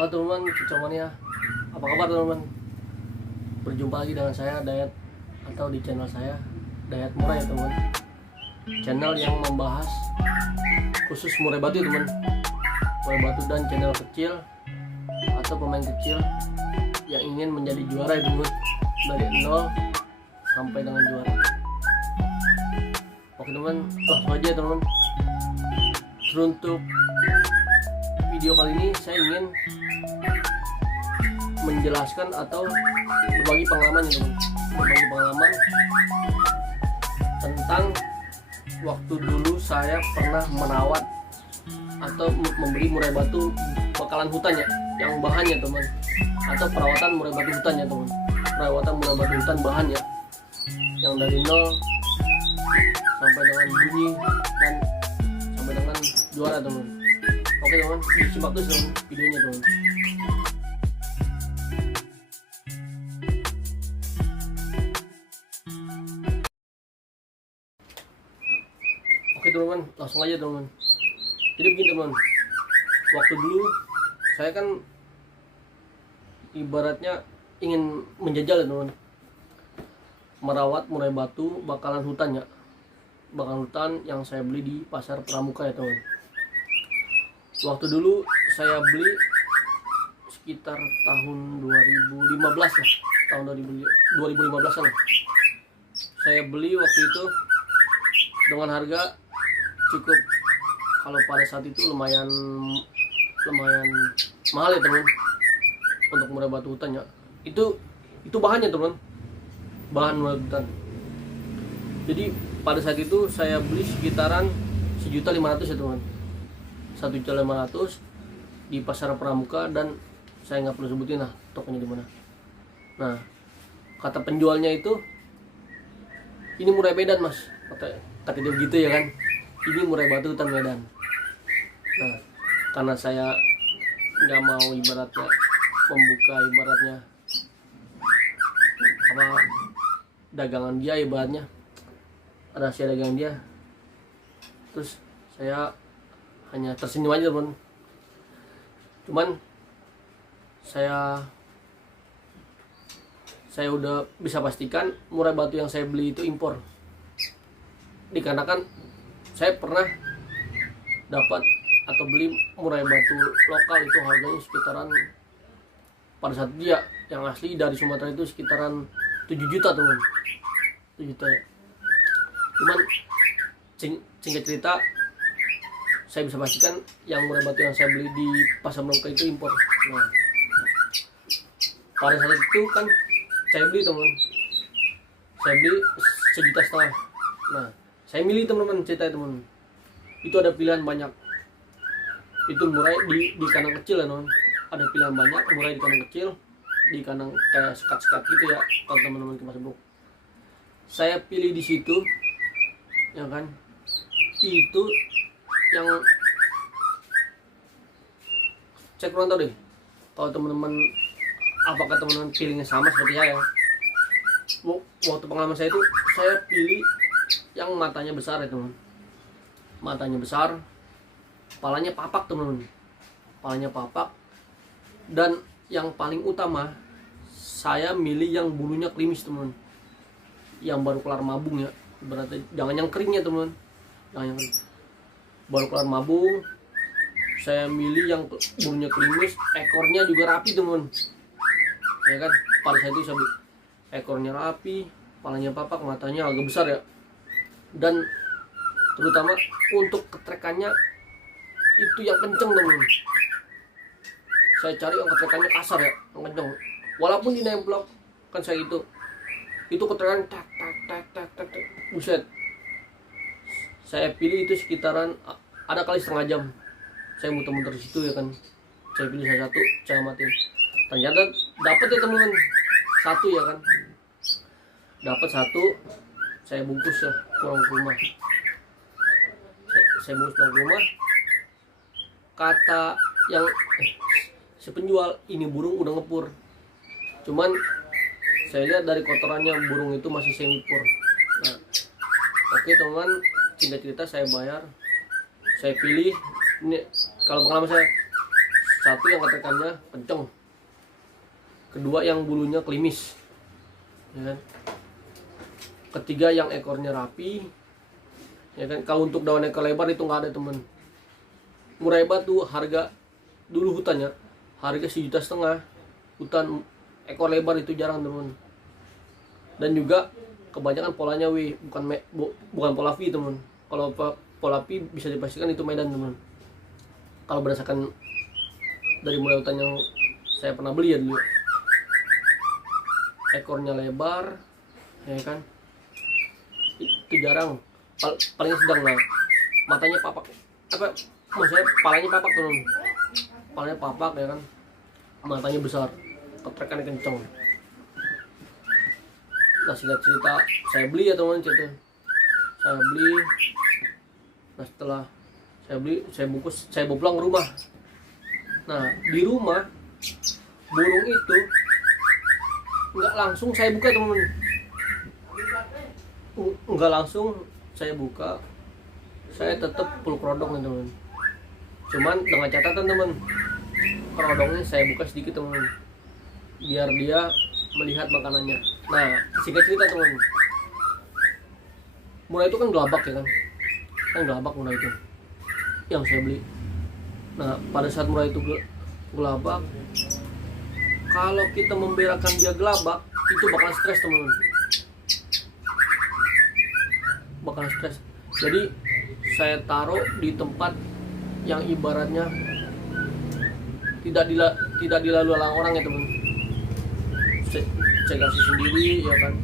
Halo teman-teman, Kicomania. Apa kabar teman-teman? Berjumpa lagi dengan saya Dayat, atau di channel saya Dayat Murah ya teman. Channel yang membahas khusus murai batu teman. Murai batu dan channel kecil atau pemain kecil yang ingin menjadi juara ya teman. Dari nol sampai dengan juara. Oke teman, langsung aja teman. Untuk video kali ini saya ingin menjelaskan atau berbagi pengalaman ya teman, berbagi pengalaman tentang waktu dulu saya pernah merawat atau membeli murai batu bakalan hutan ya, yang bahannya teman, atau perawatan murai batu hutan ya teman, perawatan murai batu hutan bahan ya, yang dari nol sampai dengan bunyi dan sampai dengan juara teman. Oke teman, simak terus teman videonya teman. Oke teman, langsung aja teman. Jadi begini teman, waktu dulu saya kan ibaratnya ingin menjajal ya teman, merawat murai batu bakalan hutan ya, bakalan hutan yang saya beli di pasar Pramuka ya teman. Waktu dulu saya beli sekitar tahun 2015 lah, tahun 2015 lah. Saya beli waktu itu dengan harga cukup, kalau pada saat itu lumayan mahal ya teman, untuk murai batu hutan ya. Itu bahannya teman, bahan murai hutan. Jadi pada saat itu saya beli sekitaran 1.500.000 ya teman, 1.500.000 di pasar Pramuka, dan saya nggak perlu sebutin lah tokonya di mana. Nah, kata penjualnya itu, ini murai Medan mas, kata dia begitu ya kan, ini murai batu hutan Medan. Nah, karena saya nggak mau ibaratnya membuka ibaratnya apa dagangan dia, ibaratnya rahasia dagangan dia, terus saya hanya tersenyum aja teman. Cuman saya udah bisa pastikan murai batu yang saya beli itu impor, dikarenakan saya pernah dapat atau beli murai batu lokal itu harganya sekitaran, pada saat dia yang asli dari Sumatera itu sekitaran 7 juta teman, 7 juta ya. Cuman singkat cerita, saya bisa pastikan yang murai batu yang saya beli di pasar Pramuka itu impor. Nah, pada saat itu kan saya beli teman, saya beli 1,5 juta. Nah, saya milih teman-teman, ceritanya teman, itu ada pilihan banyak. Itu murai di kandang kecil ya teman, ada pilihan banyak murai di kandang kecil, di kandang kayak sekat-sekat gitu ya, kalau teman-teman ke Mas Bro. Saya pilih di situ ya kan, itu yang saya kurang tahu deh kalau teman-teman, apakah teman-teman pilihnya sama seperti saya. Waktu pengalaman saya itu, saya pilih yang matanya besar ya teman, matanya besar, palanya papak teman-teman, palanya papak, dan yang paling utama saya milih yang bulunya klimis teman, yang baru kelar mabung ya, berarti jangan yang keringnya teman, jangan yang kering, baru kelar mabung. Saya milih yang bulunya klimis, ekornya juga rapi teman ya kan. Pada saat itu saya beli ekornya rapi, palanya papak, matanya agak besar ya, dan terutama untuk ketrekannya itu yang kenceng teman. Saya cari yang ketrekannya kasar ya, yang kenceng, walaupun di nemplok kan saya itu ketrekan tak tak tak tak tak, buset. Saya pilih itu sekitaran ada kali setengah jam saya muter-muter di situ ya kan. Saya pilih salah satu, saya matiin. Ternyata dapat ya teman-teman, satu ya kan, dapat satu. Saya bungkus ya, pulang ke rumah. Saya bungkus pulang ke rumah. Kata yang si penjual, ini burung udah ngepur. Cuman saya lihat dari kotorannya burung itu masih semi pur. Nah, oke teman, singkat cerita saya bayar, saya pilih. Ini kalau pengalaman saya Satu, yang ketekannya kenceng. Kedua, yang bulunya klimis, ya kan? Ketiga, yang ekornya rapi, ya kan? Kalau untuk daun ekor lebar itu nggak ada teman. Murai batu harga dulu hutannya harga 1,5 juta. Hutan ekor lebar itu jarang teman. Dan juga kebanyakan polanya bukan pola V teman. Kalau pola V bisa dipastikan itu Medan teman. Kalau berdasarkan dari murai hutan yang saya pernah beli ya dulu, ekornya lebar, ya kan, itu jarang. Paling sedang lah, matanya papak, maksudnya palanya papak teman. Palanya papak, ya kan, matanya besar, ketrekannya kenceng. Nah, singkat cerita saya beli ya teman, saya beli. Nah, setelah saya beli, saya bungkus, saya bawa pulang ke rumah. Nah, di rumah burung itu nggak langsung saya buka teman, nggak langsung saya buka, saya tetap full kerodong teman. Cuman dengan catatan teman, kerodongnya saya buka sedikit teman, biar dia melihat makanannya. Nah, singkat cerita teman, murai itu kan gelabak ya kan gelabak murai itu yang saya beli. Nah, pada saat murai itu gelabak, kalau kita memberakan dia gelabak, itu bakal stres teman-teman, bakal stres. Jadi saya taruh di tempat yang ibaratnya tidak dilalui oleh orang ya teman. Saya kasih sendiri, ya kan,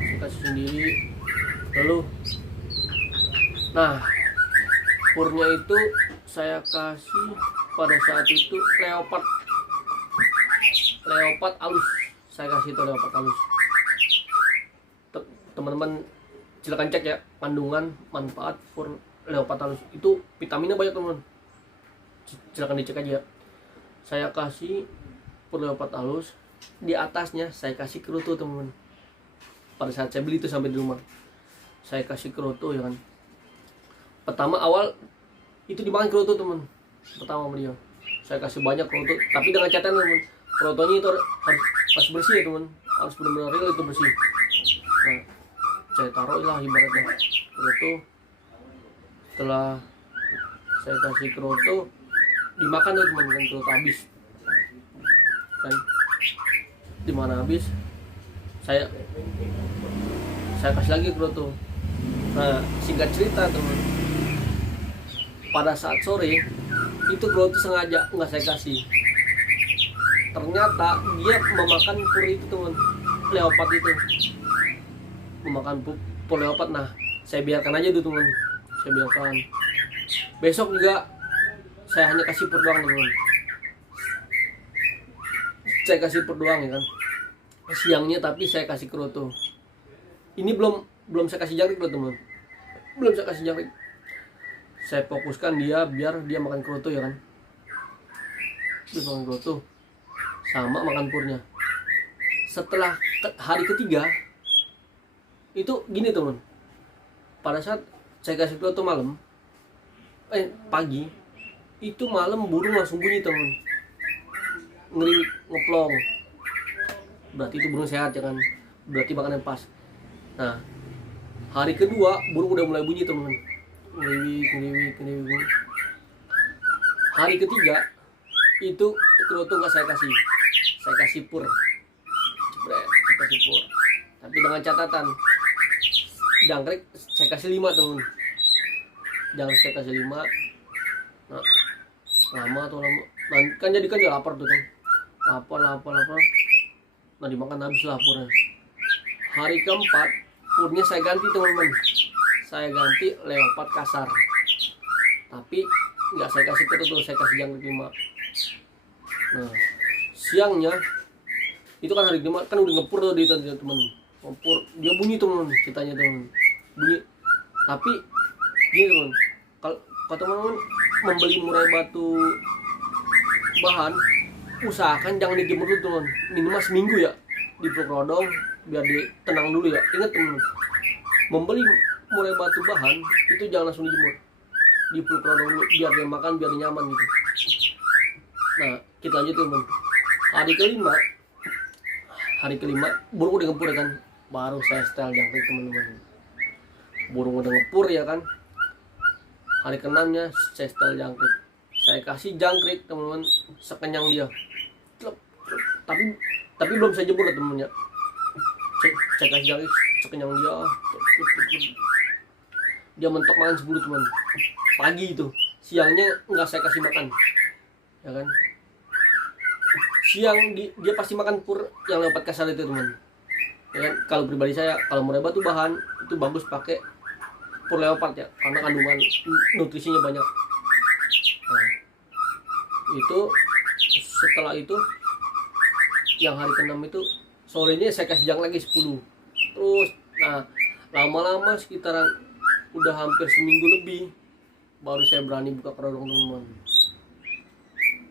saya kasih sendiri. Lalu, nah, purnya itu saya kasih pada saat itu leopard halus. Saya kasih itu leopard halus. Teman-teman silakan cek ya kandungan manfaat pur leopard halus. Itu vitaminnya banyak teman. Silakan dicek aja. Saya kasih pur leopard halus, di atasnya saya kasih kerutu teman. Pada saat saya beli itu sampai di rumah, saya kasih kerutu ya kan. Pertama awal itu dimakan kerutu teman. Pertama beliau saya kasih banyak kerutu, tapi dengan catatan teman, kerutunya itu harus bersih ya teman, harus benar-benar real itu bersih. Nah, saya taruh lah ibaratnya kerutu. Setelah saya kasih kerutu, dimakan tuh teman, kan kerutu habis kan, dimana habis saya kasih lagi kerutu. Nah, singkat cerita teman, pada saat sore itu kerutu sengaja nggak saya kasih. Ternyata dia memakan pur itu teman, leopard itu memakan pur leopard. Nah, saya biarkan aja tuh teman, saya biarkan. Besok juga saya hanya kasih pur doang teman, saya kasih pur doang ya kan. Siangnya tapi saya kasih kerutu. Ini belum saya kasih jangkrik loh teman, belum saya kasih jangkrik. Saya fokuskan dia biar dia makan kerutu ya kan, dia makan kerutu sama makan purnya. Setelah hari ketiga itu gini teman, pada saat saya kasih kerutu malam, pagi itu, malam burung langsung bunyi teman, ngeri ngeplong. Berarti itu burung sehat ya kan, berarti makannya pas. Nah, hari kedua burung udah mulai bunyi teman, ngeriwik. Hari ketiga itu kerutu nggak saya kasih pur, saya kasih pur. Tapi dengan catatan jangkrik saya kasih 5 teman, jangkrik saya kasih 5. Nah, lama. Nah, kan jadi kan dia lapar tuh kan, lapar. Nah, dimakan habis lah purnya. Hari keempat purnya saya ganti teman-teman, saya ganti leopard kasar, tapi nggak saya kasih kerutu, saya kasih jangkrik 5. Nah, siangnya itu kan hari 5 kan udah ngepur tuh dia teman, ngepur dia bunyi teman, ceritanya teman bunyi. Tapi gini teman, kalau teman-teman membeli murai batu bahan, usahakan jangan dijemur dulu teman, minimal seminggu ya di kerodong biar dia tenang dulu ya. Ingat teman, membeli murai batu bahan itu jangan langsung dijemur, di kerodong dulu biar dia makan, biar dia nyaman gitu. lanjut teman. Hari kelima burung udah ngepur ya kan, baru saya setel jangkrik teman-teman. Burung udah ngepur ya kan, hari keenamnya saya setel jangkrik, saya kasih jangkrik teman-teman sekenyang dia. Tapi belum saya jemur temennya, saya kasih jangkrik sekenyang dia mentok makan 10 teman. Pagi itu, siangnya nggak saya kasih makan ya kan. Siang dia pasti makan pur yang leopard kasar itu teman ya kan. Kalau pribadi saya, kalau murai batu bahan itu bagus pakai pur leopard ya, karena kandungan nutrisinya banyak. Nah, itu setelah itu yang hari ke-6 itu sorenya saya kasih jang lagi 10 terus. Nah, lama-lama sekitaran udah hampir seminggu lebih baru saya berani buka kerodong teman-teman.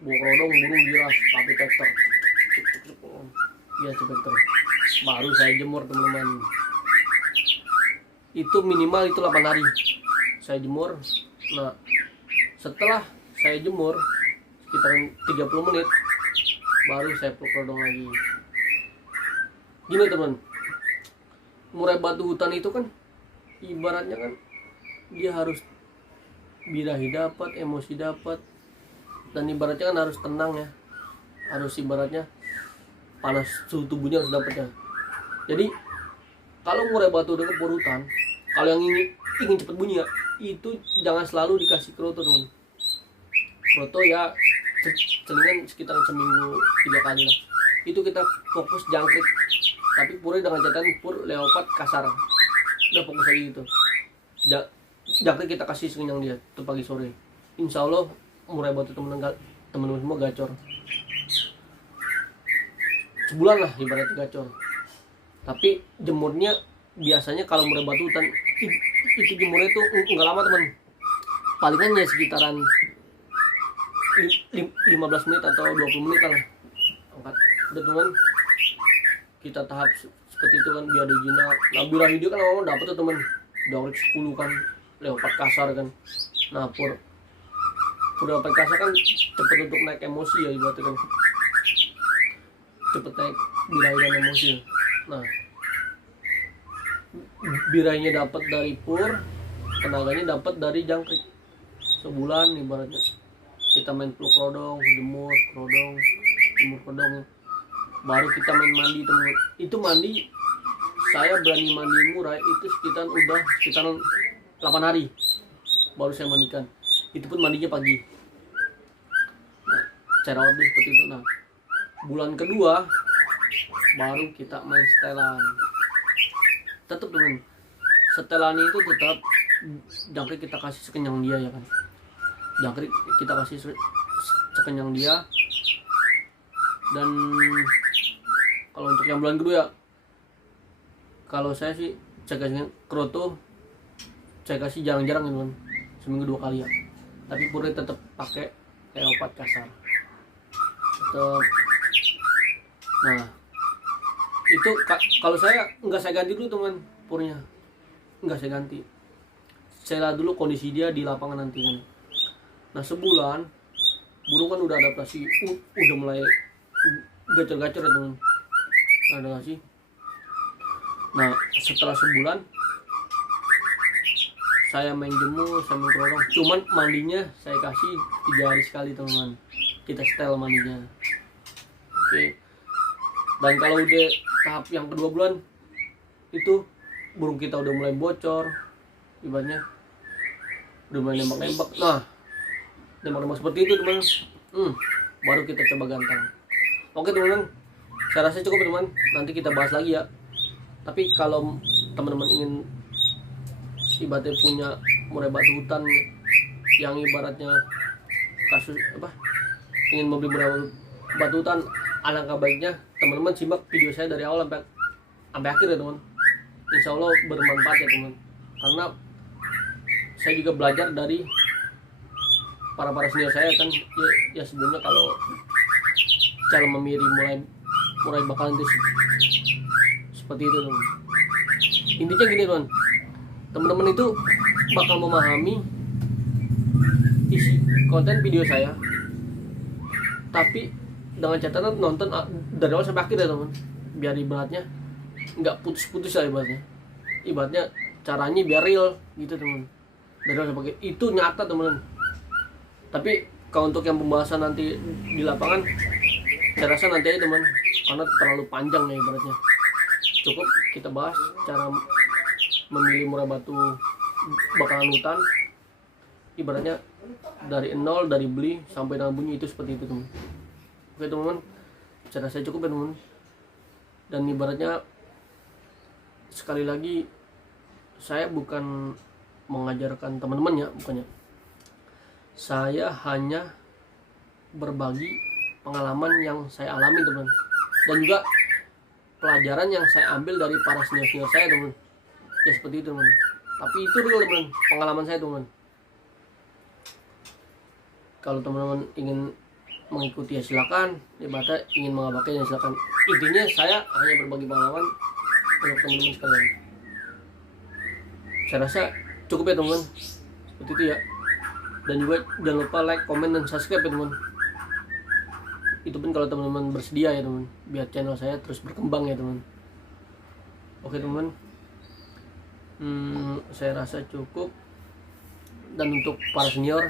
Buka kerodong burung giras pakai tektor ya cepet baru saya jemur teman-teman. Itu minimal itu 8 hari saya jemur. Nah, setelah saya jemur sekitaran 30 menit baru saya peluk kerodong lagi. Gini teman, murai batu hutan itu kan ibaratnya kan dia harus birahi dapat, emosi dapat, dan ibaratnya kan harus tenang ya, harus ibaratnya panas, suhu tubuhnya harus dapat ya. Jadi kalau murai batu udah kepur hutan, kalau yang ingin cepat bunyi ya, itu jangan selalu dikasih kroto teman. Kroto ya selingan sekitar seminggu 3 kali lah. Itu kita fokus jangkrik, tapi purnya dengan catatan pur leopard kasar. Udah fokus aja gitu. Jangkrik kita kasih sekenyang dia tuh pagi sore. Insya Allah murai batu teman-teman semua gacor. Sebulan lah ibaratnya gacor. Tapi jemurnya biasanya kalau murai batu hutan itu jemurnya tuh nggak lama teman. Palingan ya sekitaran 15 menit atau 20 menit lah. Angkat. Udah teman, kita tahap seperti itu kan biar dijinak. Nah, birahi dia kan lama-lama dapet tuh teman. Jangkrik 10 kan, leopard kasar kan. Nah, pur leopard kasar kan cepet untuk naik emosi ya ibaratnya kan. Cepet naik birahi dan emosi. Nah, birahinya dapat dari pur, tenaganya dapat dari jangkrik. Sebulan ibaratnya kita main peluk kerodong, jemur kerodong, baru kita main mandi teman. Itu mandi saya berani mandi murai itu sekitar 8 hari baru saya mandikan. Itu pun mandinya pagi. Nah, cara rawat seperti itu. Nah, bulan kedua baru kita main setelan. Tetap teman, setelan itu tetap jangkrik kita kasih sekenyang dia ya kan. Jangkrik kita kasih sekenyang dia. Dan kalau untuk yang bulan kedua ya, kalau saya sih saya kasih kroto, saya kasih jarang-jarang teman, seminggu 2 kali ya. Tapi purnya tetap pakai leopard kasar. Tetap. Nah, itu kalau saya nggak saya ganti dulu teman purnya, nggak saya ganti. Saya lihat dulu kondisi dia di lapangan nanti kan. Nah, sebulan burung kan udah adaptasi, udah mulai gacor-gacor ya teman. Adaptasi. Nah, setelah sebulan saya main jemur, saya main kerodong. Cuman mandinya saya kasih 3 hari sekali teman. Kita setel mandinya. Oke. Dan kalau udah tahap yang kedua bulan itu burung kita udah mulai bocor, ibaratnya udah mulai nembak-nembak. Nah, nembak-nembak seperti itu teman. Baru kita coba gantang. Oke teman-teman, saya rasa cukup teman. Nanti kita bahas lagi ya. Tapi kalau teman-teman ingin ibaratnya punya murai batu hutan yang ibaratnya kasus apa, ingin membeli murai batu hutan, alangkah baiknya teman-teman simak video saya dari awal sampai akhir ya teman. Insya Allah bermanfaat ya teman. Karena saya juga belajar dari para senior saya kan ya sebelumnya kalau cara memilih murai bakalan itu seperti itu teman. Intinya gini teman-teman itu bakal memahami isi konten video saya, tapi dengan catatan nonton dari awal sampai akhir ya teman, biar ibaratnya nggak putus-putus lah ibaratnya caranya biar real gitu teman, dari awal sampai akhir itu nyata teman. Tapi kalau untuk yang pembahasan nanti di lapangan saya rasa nanti aja teman, karena terlalu panjang ya ibaratnya. Cukup kita bahas cara memilih murah batu bakalan hutan, ibaratnya dari nol, dari beli sampai dengan bunyi itu seperti itu teman. Oke teman-teman, cara saya cukup ya teman. Dan ibaratnya sekali lagi saya bukan mengajarkan teman-teman ya, bukannya. Saya hanya berbagi pengalaman yang saya alami teman, dan juga pelajaran yang saya ambil dari para senior-senior saya teman. Ya seperti itu teman. Tapi itu real teman, pengalaman saya teman. Kalau teman-teman ingin mengikuti ya silakan, ibaratnya ingin mengabaikan ya silakan. Intinya saya hanya berbagi pengalaman untuk teman-teman sekalian. Saya rasa cukup ya teman, seperti itu ya. Dan juga jangan lupa like, komen, dan subscribe ya teman. Itu pun kalau teman-teman bersedia ya teman, biar channel saya terus berkembang ya teman. Oke teman, saya rasa cukup. Dan untuk para senior,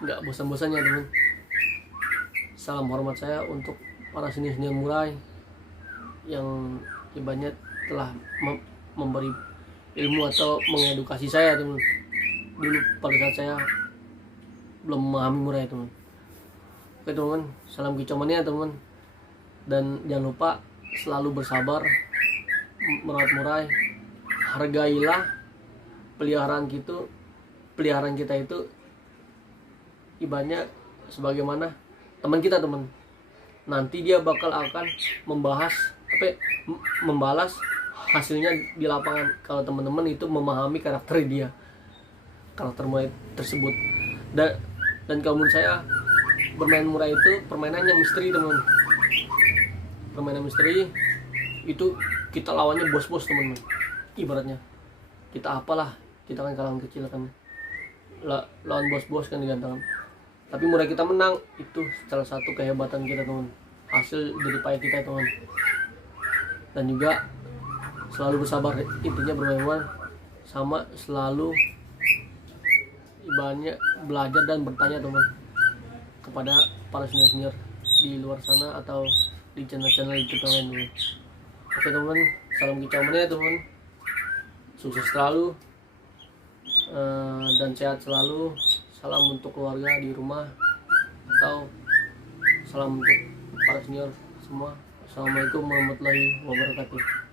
nggak bosan-bosannya teman, salam hormat saya untuk para senior-senior murai yang ibaratnya telah memberi ilmu atau mengedukasi saya teman, dulu pada saat saya belum memahami murai teman. Oke teman, salam kicau mania teman, dan jangan lupa selalu bersabar merawat murai. Hargailah peliharaan kita itu ibaratnya sebagaimana teman kita teman. Nanti dia bakal akan membalas hasilnya di lapangan kalau teman-teman itu memahami karakter murai tersebut. Dan kalau menurut saya bermain murai itu permainan yang misteri teman. Permainan misteri itu kita lawannya bos-bos teman-teman. Ibaratnya kita kan kalangan kecil kan, lawan bos-bos kan digantungkan. Tapi murai kita menang, itu salah satu kehebatan kita teman, hasil dari payah kita teman. Dan juga selalu bersabar, intinya bermain sama selalu ibaratnya belajar dan bertanya teman kepada para senior-senior di luar sana atau di channel-channel YouTube yang lain teman. Oke teman, salam kicau mania teman, sukses selalu dan sehat selalu. Salam untuk keluarga di rumah, atau salam untuk para senior semua. Assalamualaikum warahmatullahi wabarakatuh.